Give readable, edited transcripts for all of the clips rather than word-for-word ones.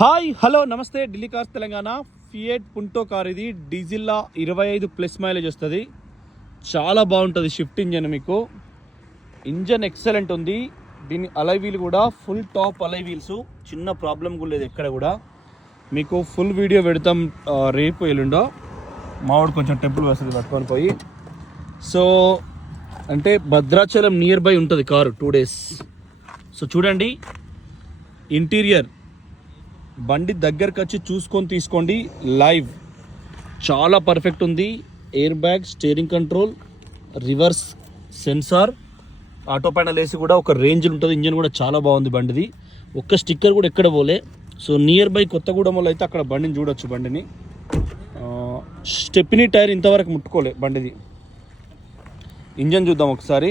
Hi hello నమస్తే, Delhi cars Telangana. Fiat పుంటో car ఇది. డీజిల్లా 25+ mileage వస్తుంది. చాలా బాగుంటుంది. షిఫ్ట్ ఇంజన్, మీకు ఇంజన్ ఎక్సలెంట్ ఉంది. దీని అలై వీల్ కూడా ఫుల్ టాప్ అలై వీల్స్, చిన్న ప్రాబ్లం కూడా లేదు ఎక్కడ కూడా. మీకు ఫుల్ వీడియో పెడతాం రేపు ఎల్లుండో. మావాడు కొంచెం టెంపుల్ వస్తుంది పట్టుకొని పోయి. సో అంటే భద్రాచలం నియర్ బై ఉంటుంది కారు, 2 days. సో చూడండి ఇంటీరియర్, బండి దగ్గరకు వచ్చి చూసుకొని తీసుకోండి. లైవ్ చాలా పర్ఫెక్ట్ ఉంది. Air bag, steering control, reverse censor, auto panel AC కూడా ఒక రేంజ్ ఉంటుంది. ఇంజన్ కూడా చాలా బాగుంది బండిది. ఒక్క స్టిక్కర్ కూడా ఎక్కడ పోలే. సో నియర్ బై కొత్తగూడెంలో అయితే అక్కడ బండిని చూడొచ్చు. బండిని స్టెప్నీ టైర్ ఇంతవరకు ముట్టుకోలే బండిది. ఇంజన్ చూద్దాం ఒకసారి.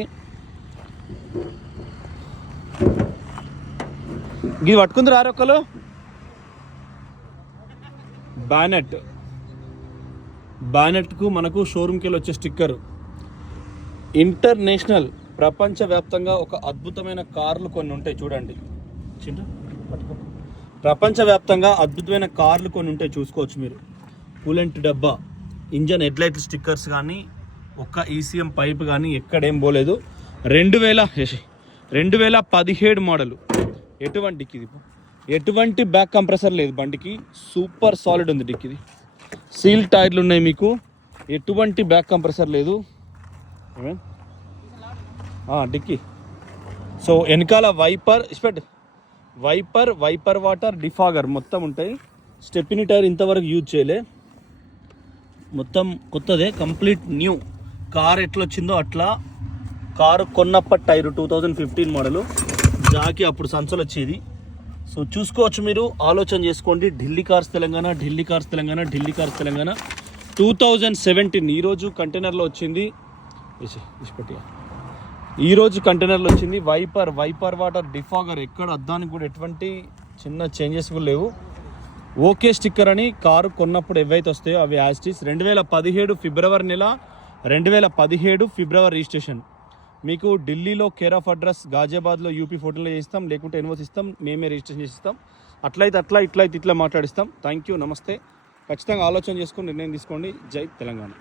ఇది పట్టుకుంది రారొక్కలు. బానెట్కు మనకు షోరూమ్కి వెళ్ళి వచ్చే స్టిక్కర్. ఇంటర్నేషనల్, ప్రపంచవ్యాప్తంగా ఒక అద్భుతమైన కార్లు కొన్ని ఉంటాయి చూడండి. ప్రపంచవ్యాప్తంగా అద్భుతమైన కార్లు కొన్ని ఉంటాయి, చూసుకోవచ్చు మీరు. కూలెంట్ డబ్బా, ఇంజన్ హెడ్లైట్ స్టిక్కర్స్ కానీ, ఒక్క ఈసీఎం పైప్ కానీ ఎక్కడేం పోలేదు. 2017 మోడలు. ఎటువంటి డిక్కిది, ఎటువంటి బ్యాక్ కంప్రెసర్ లేదు బండికి. సూపర్ సాలిడ్ ఉంది డిక్కిది. సీల్ టైర్లు ఉన్నాయి మీకు. ఎటువంటి బ్యాక్ కంప్రెసర్ లేదు డిక్కీ. సో వెనకాల వైపర్ వాటర్, డిఫాగర్ మొత్తం ఉంటాయి. స్టెప్నీ టైర్ ఇంతవరకు యూజ్ చేయలే, మొత్తం కొత్తదే, కంప్లీట్ న్యూ. కార్ ఎట్లా వచ్చిందో అట్లా. కారు కొన్నప్పటి టైరు 2015 మోడలు. జాకి అప్పుడు సంచులు వచ్చేది. సో చూసుకోవచ్చు మీరు, ఆలోచన చేసుకోండి. ఢిల్లీ కార్స్ తెలంగాణ 2017. ఈరోజు కంటైనర్లో వచ్చింది. వైపర్ వాటర్, డిఫాగర్, ఎక్కడ అద్దానికి కూడా ఎటువంటి చిన్న చేంజెస్ కూడా లేవు. ఓకే స్టిక్కర్ అని కారు కొన్నప్పుడు ఏవైతే వస్తాయో అవి యాస్టీస్. 2017 ఫిబ్రవరి నెల, 2017 ఫిబ్రవరి రిజిస్ట్రేషన్. మీకు ఢిల్లీలో కేర్ ఆఫ్ అడ్రస్, గాజియాబాద్లో యూపీ 14లో చేయిస్తాం, లేకుంటే ఎన్ఓసి ఇస్తాం, మేమే రిజిస్ట్రేషన్ చేసిస్తాం. అట్లయితే ఇట్లా మాట్లాడిస్తాం. థ్యాంక్ యూ, నమస్తే. ఖచ్చితంగా ఆలోచన చేసుకొని నిర్ణయం తీసుకోండి. జై తెలంగాణ.